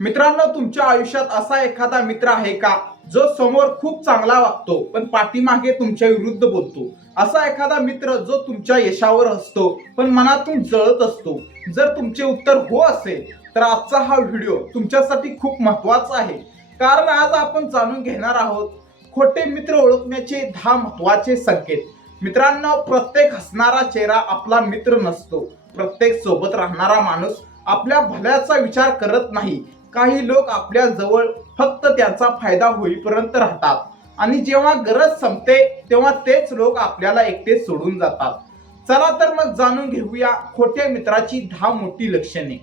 मित्रांनो, तुमच्या आयुष्यात असा एखादा मित्र आहे का जो समोर खूप चांगला वागतो पण पाठीमागे तुमच्या विरुद्ध बोलतो? असा एखादा मित्र जो तुमच्या यशावर हसतो पण मनातून जळत असतो? जर तुमचे उत्तर हो असेल तर आजचा हा व्हिडिओ तुमच्यासाठी खूप महत्त्वाचा आहे, कारण आज आपण जाणून घेणार आहोत खोटे मित्र ओळखण्याचे 10 महत्त्वाचे संकेत. मित्रांनो, प्रत्येक हसणारा चेहरा आपला मित्र नसतो. प्रत्येक सोबत राहणारा माणूस आपल्या भल्याचा विचार करत नाही. काही लोक आपल्या जवळ फक्त त्याचा फायदा होईपर्यंत राहतात आणि जेव्हा गरज संपते तेव्हा तेच लोक आपल्याला एकटे सोडून जातात. चला तर मग जाणून घेऊया खोट्या मित्राची 10 मोठी लक्षणे.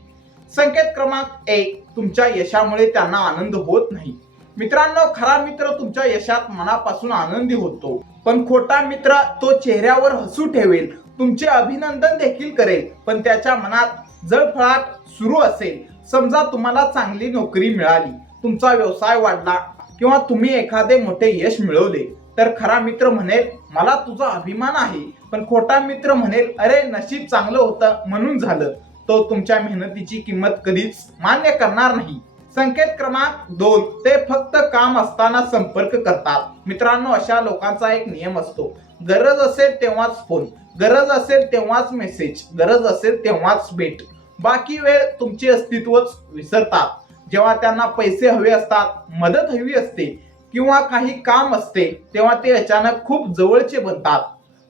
संकेत क्रमांक 1, तुमच्या यशामुळे त्यांना आनंद होत नाही. मित्रांनो, खरा मित्र तुमच्या यशात मनापासून आनंदी होतो, पण खोटा मित्र तो चेहऱ्यावर हसू ठेवेल, तुमचे अभिनंदन देखील करेल, पण त्याच्या मनात जळफळाट सुरू असेल. समजा तुम्हाला चांगली नोकरी मिळाली, तुमचा व्यवसाय वाढला किंवा तुम्ही एखादे मोठे यश मिळवले, तर खरा मित्र म्हणेल मला तुझा अभिमान आहे, पण खोटा मित्र म्हणेल अरे नशीब चांगलं होतं म्हणून झालं. तो तुमच्या मेहनतीची किंमत कधीच मान्य करणार नाही. संकेत क्रमांक 2, ते फक्त काम असताना संपर्क करतात. मित्रांनो, अशा लोकांचा एक नियम असतो, गरज असेल तेव्हाच फोन, गरज असेल तेव्हाच मेसेज, गरज असेल तेव्हाच भेट. बाकी वेळ तुमचे अस्तित्वच विसरतात. जेव्हा त्यांना पैसे हवे असतात, मदत हवी असते किंवा काही काम असते, तेव्हा ते अचानक खूप जवळचे बनतात,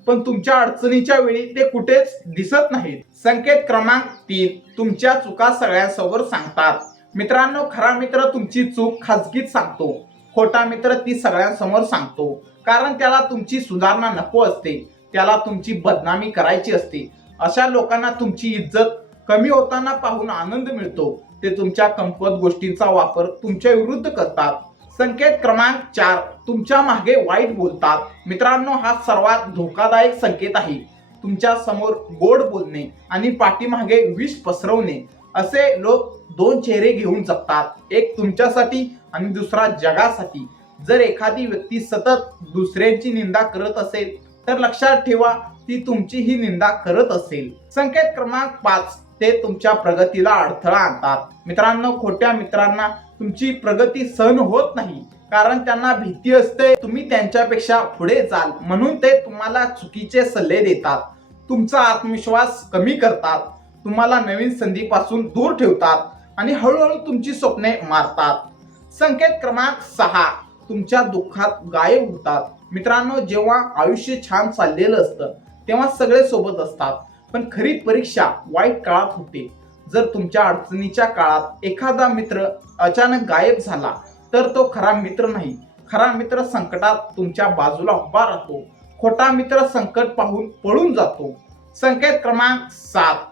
पण तुमच्या अडचणीच्या वेळी ते कुठेच दिसत नाहीत. संकेत क्रमांक 3, तुमच्या चुका सगळ्यांसमोर सांगतात. मित्रांनो, खरा मित्र तुमची चूक खाजगीत सांगतो. खोटा मित्र ती सगळ्यांसमोर सांगतो, कारण त्याला तुमची सुधारणा नको असते, त्याला तुमची बदनामी करायची असते. अशा लोकांना तुमची इज्जत कमी होताना पाहून आनंद मिळतो. ते तुमच्या कमकुवत गोष्टींचा वापर तुमच्या विरुद्ध करतात. संकेत क्रमांक 4, तुमच्या मागे वाईट बोलतात. मित्रांनो, हा सर्वात धोकादायक संकेत आहे. तुमच्या समोर गोड बोलणे आणि पाठीमागे विष पसरवणे. असे लोक 2 चेहरे घेऊन जगतात, एक तुमच्यासाठी आणि दुसरा जगासाठी. जर एखादी व्यक्ती सतत दुसऱ्यांची निंदा करत असेल तर लक्षात ठेवा, ती तुमचीही निंदा करत असेल. संकेत क्रमांक 5, ते तुमच्या प्रगतीला अडथळा आणतात. मित्रांनो, खोट्या मित्रांना तुमची प्रगती सहन होत नाही, कारण त्यांना भीती असते तुम्ही त्यांच्यापेक्षा पुढे जाल, म्हणून ते तुम्हाला चुकीचे सल्ले देतात, तुमचा आत्मविश्वास कमी करतात, तुम्हाला नवीन संधीपासून दूर ठेवतात आणि हळूहळू तुमची स्वप्ने मारतात. संकेत क्रमांक 6, तुमच्या दुःखात गायब होतात. मित्रांनो, जेव्हा आयुष्य छान चाललेलं असतं तेव्हा सगळे सोबत असतात, पण खरी परीक्षा वाईट काळात होते. जर तुमच्या अडचणीच्या काळात एखादा मित्र अचानक गायब झाला तर तो खरा मित्र नाही. खरा मित्र संकटात तुमच्या बाजूला उभा राहतो. खोटा मित्र संकट पाहून पळून जातो. संकेत क्रमांक 7,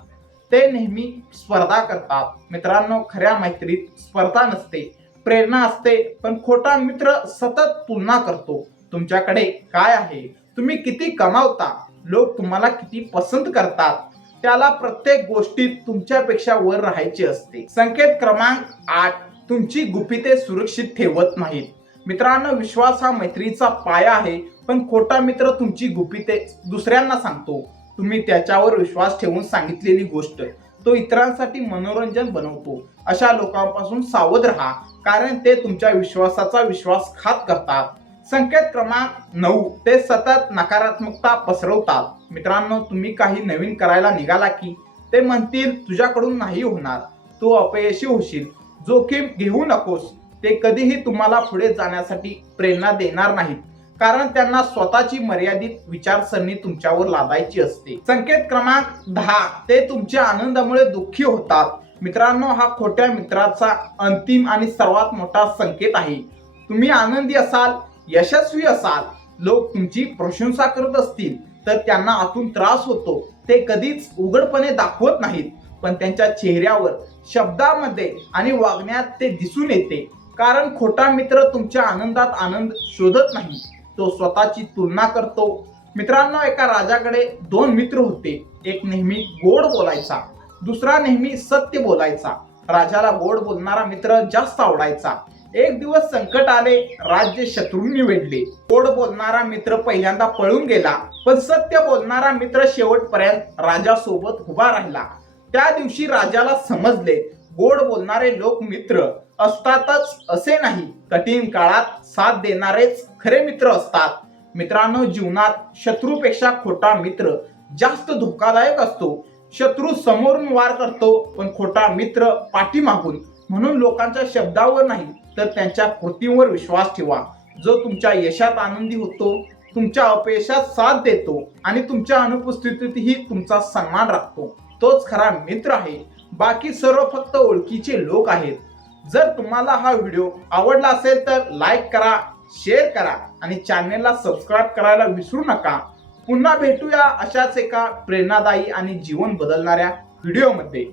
ते नेहमी स्पर्धा करतात. मित्रांनो, खऱ्या मैत्रीत स्पर्धा नसते, प्रेरणा असते, पण खोटा मित्र सतत तुलना करतो. तुमच्याकडे काय आहे, तुम्ही किती कमावता, लोक तुम्हाला किती पसंत करतात, त्याला प्रत्येक गोष्टीत तुमच्यापेक्षा वर राहायचे असते. संकेत क्रमांक 8, तुमची गुपिते सुरक्षित ठेवत नाहीत. मित्रांनो, विश्वास हा मैत्रीचा पाया आहे, पण खोटा मित्र तुमची गुपिते दुसऱ्यांना सांगतो. तुम्ही त्याच्यावर विश्वास ठेवून सांगितलेली गोष्ट तो इतरांसाठी मनोरंजन बनवतो. अशा लोकांपासून सावध राहा, कारण ते तुमच्या विश्वासाचा विश्वासघात करतात. संकेत क्रमांक 9, ते सतत नकारात्मकता पसरवतात. मित्रांनो, तुम्ही काही नवीन करायला निघाला की ते म्हणतील तुझ्याकडून नाही होणार, तू अपयशी होशील, जोखीम घेऊ नकोस. ते कधीही तुम्हाला पुढे जाण्यासाठी प्रेरणा देणार नाहीत, कारण त्यांना स्वतःची मर्यादित विचारसरणी तुमच्यावर लादायची असते. संकेत क्रमांक 10, ते तुमच्या आनंदामुळे दुःखी होतात. मित्रांनो, हा खोट्या मित्राचा अंतिम आणि सर्वात मोठा संकेत आहे. तुम्ही आनंदी असाल, यशस्वी असाल, लोक तुमची प्रशंसा करत असतील तर त्यांना आतून त्रास होतो. ते कधीच उघडपणे दाखवत नाहीत, पण त्यांच्या चेहऱ्यावर, शब्दामध्ये आणि वागण्यात ते दिसून येते. कारण खोटा मित्र तुमच्या आनंदात आनंद शोधत नाही, तो स्वतःची तुलना करतो. मित्रांनो, एका राजाकडे 2 मित्र होते. एक नेहमी गोड बोलायचा, दुसरा नेहमी सत्य बोलायचा. राजाला गोड बोलणारा मित्र जास्त आवडायचा. एक दिवस संकट आले, राज्य शत्रूंनी वेढले. गोड बोलणारा मित्र पहिल्यांदा पळून गेला, पण सत्य बोलणारा मित्र शेवटपर्यंत राजासोबत उभा राहिला. त्या दिवशी राजाला समजले, गोड बोलणारे लोक मित्र असतातच असे नाही, कठीण काळात साथ देणारेच खरे मित्र असतात. मित्रांनो, जीवनात शत्रूपेक्षा खोटा मित्र जास्त धोकादायक असतो. शत्रू समोरून वार करतो, पण खोटा मित्र पाठीमागून. म्हणून लोकांच्या शब्दावर नाही तर त्यांच्या कृतीवर विश्वास ठेवा. जो तुमच्या यशात आनंदी होतो, तुमच्या अपयशात साथ देतो आणि तुमच्या अनुपस्थितीतही तुमचा सन्मान राखतो, तोच खरा मित्र आहे. बाकी सर्व फक्त ओळखीचे लोक आहेत. जर तुम्हाला हा व्हिडिओ आवडला असेल तर लाईक करा, शेअर करा आणि चॅनेलला सबस्क्राईब करायला विसरू नका. पुन्हा भेटूया अशाच एका प्रेरणादायी आणि जीवन बदलणाऱ्या व्हिडिओमध्ये.